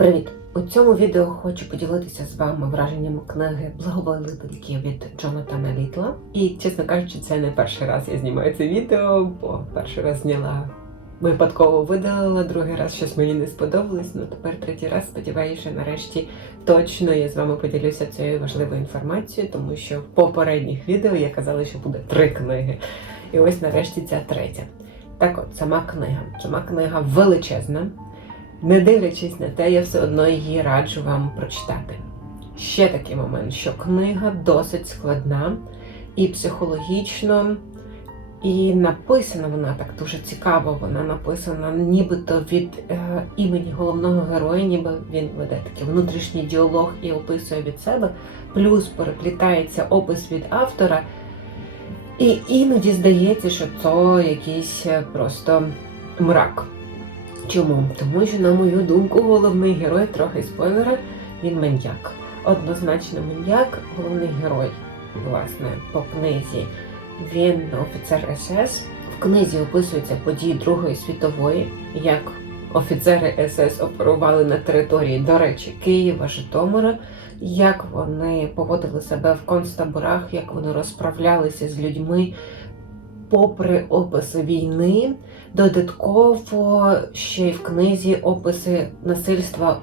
Привіт! У цьому відео хочу поділитися з вами враженням книги Благоволительки від Джонатана Літла. І, чесно кажучи, це не перший раз я знімаю це відео, бо перший раз зняла випадково видалила, другий раз щось мені не сподобалось. Ну тепер третій раз сподіваюся, нарешті точно я з вами поділюся цією важливою інформацією, тому що в попередніх відео я казала, що буде три книги. І ось нарешті ця третя. Так от, сама книга. Сама книга величезна. Не дивлячись на те, я все одно її раджу вам прочитати. Ще такий момент, що книга досить складна і психологічно, і написана вона так дуже цікаво. Вона написана нібито від е, імені головного героя, ніби він веде такий внутрішній діалог і описує від себе, плюс переплітається опис від автора. І іноді здається, що це якийсь е, просто мрак. Чому? Тому що, на мою думку, головний герой, трохи спойлера, він маньяк. Однозначно маньяк, головний герой, власне, по книзі. Він офіцер СС. В книзі описуються події Другої світової, як офіцери СС оперували на території, до речі, Києва, Житомира, як вони поводили себе в концтаборах, як вони розправлялися з людьми попри описи війни. Додатково ще й в книзі описи насильства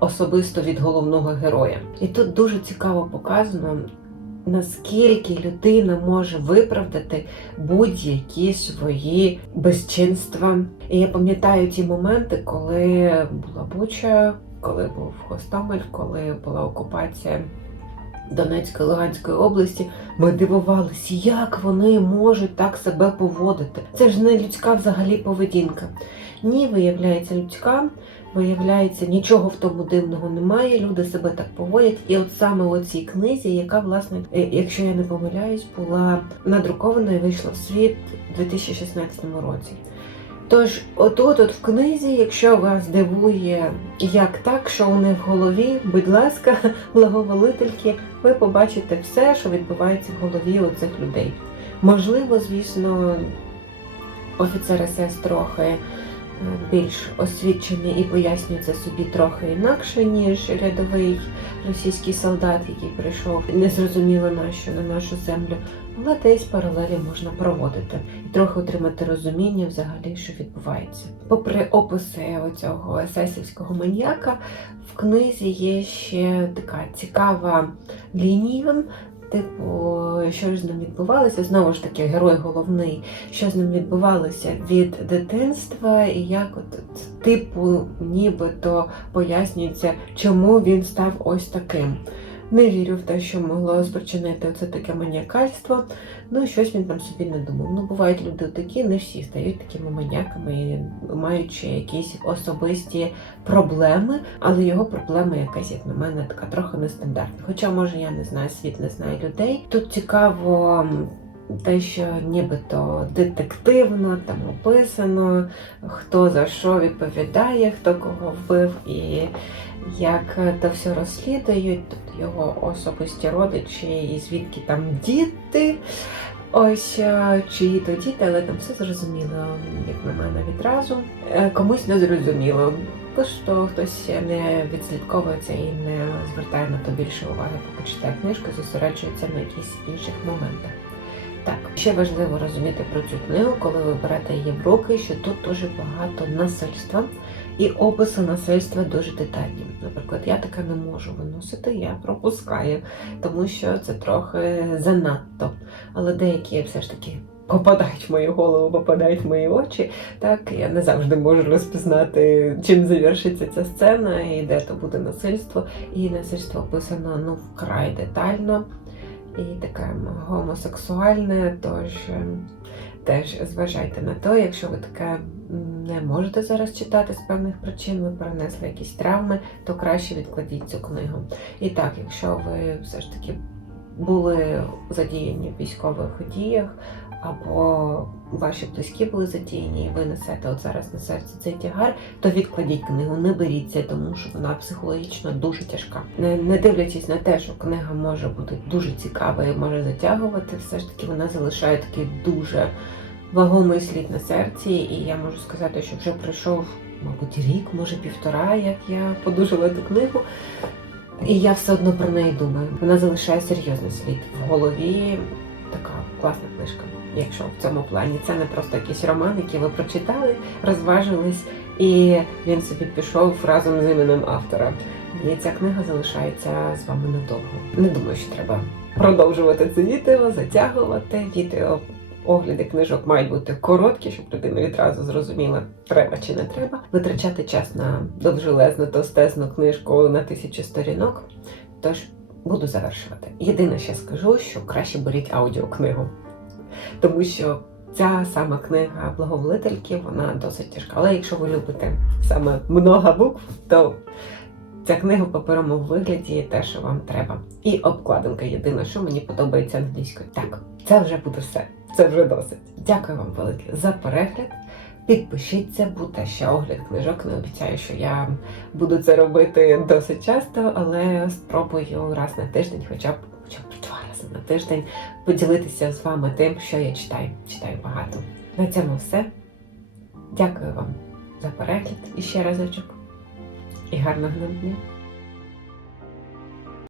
особисто від головного героя. І тут дуже цікаво показано, наскільки людина може виправдати будь-які свої безчинства. І я пам'ятаю ті моменти, коли була Буча, коли був Хостомель, коли була окупація. Донецької Луганської області, ми дивувалися, як вони можуть так себе поводити. Це ж не людська взагалі поведінка. Ні, виявляється, людська, виявляється, нічого в тому дивного немає. Люди себе так поводять. І от саме у цій книзі, яка, власне, е, якщо я не помиляюсь, була надрукована і вийшла в світ у 2016 році. Тож, отут, от в книзі, якщо вас дивує, як так, що у них в голові, будь ласка, благоволительки, ви побачите все, що відбувається в голові у цих людей. Можливо, звісно, офіцер СС трохи більш освічений і пояснює це собі трохи інакше, ніж рядовий російський солдат, який прийшов незрозуміло на що на нашу землю. Але десь паралелі можна проводити і трохи отримати розуміння взагалі, що відбувається. Попри описи оцього есесівського маньяка, в книзі є ще така цікава лінія. Типу, що ж з ним відбувалося? Знову ж таки, герой головний, що з ним відбувалося від дитинства, і як от, типу, нібито пояснюється, чому він став ось таким. Не вірю в те, що могло спричинити оце таке маніакальство. Ну, щось він там собі не думав. Ну, бувають люди такі, не всі стають такими маніяками, маючи якісь особисті проблеми, але його проблема якась, як на мене, така трохи нестандартна. Хоча, може, я не знаю, світ не знає людей. Тут цікаво. Те, що нібито детективно там описано, хто за що відповідає, хто кого вбив, і як це все розслідують, тут його особисті родичі, і звідки там діти. Ось е, чиї то діти, але там все зрозуміло, як на мене, відразу. Е, Комусь не зрозуміло. Просто хтось не відслідковує це і не звертає на то більше уваги, поки читає книжку, зосереджується на якихось інших моментах. Так, ще важливо розуміти про цю книгу, коли ви берете її в руки, що тут дуже багато насильства і описи насильства дуже детальні. Наприклад, я таке не можу виносити, я пропускаю, тому що це трохи занадто. Але деякі все ж таки попадають в мою голову, попадають в мої очі. Так, я не завжди можу розпізнати, чим завершиться ця сцена і де то буде насильство. І насильство описано ну вкрай детально і таке гомосексуальне, тож теж зважайте на те, якщо ви таке не можете зараз читати з певних причин, ви перенесли якісь травми, то краще відкладіть цю книгу. І так, якщо ви все ж таки були задіяні в військових діях, або ваші близькі були задіяні, і ви несете от зараз на серці цей тягар, то відкладіть книгу, не беріться, тому що вона психологічно дуже тяжка. Не, не дивлячись на те, що книга може бути дуже цікава і може затягувати, все ж таки вона залишає такий дуже вагомий слід на серці, і я можу сказати, що вже пройшов мабуть, рік, може півтора, як я подужала ту книгу. І я все одно про неї думаю. Вона залишає серйозний слід в голові. Така класна книжка. Якщо в цьому плані це не просто якийсь роман, який ви прочитали, розважились, і він собі пішов разом з іменем автора. І ця книга залишається з вами надовго. Не думаю, що треба продовжувати це відео, затягувати. Відео огляди книжок мають бути короткі, щоб людина відразу зрозуміла, треба чи не треба. Витрачати час на довжелезну, товстезну книжку на тисячу сторінок. Тож буду завершувати. Єдине, що скажу, що краще беріть аудіокнигу, тому що ця сама книга благоволительки, вона досить тяжка. Але якщо ви любите саме много букв, то ця книга в паперовому вигляді те, що вам треба. І обкладинка єдине, що мені подобається англійською. Так, це вже буде все. Це вже досить. Дякую вам велике за перегляд. Підпишіться, буде ще огляд книжок. Не обіцяю, що я буду це робити досить часто, але спробую раз на тиждень, хоча б хоча б два рази на тиждень, поділитися з вами тим, що я читаю. Читаю багато. На цьому все. Дякую вам за перегляд і ще разочок. І гарного нам дня!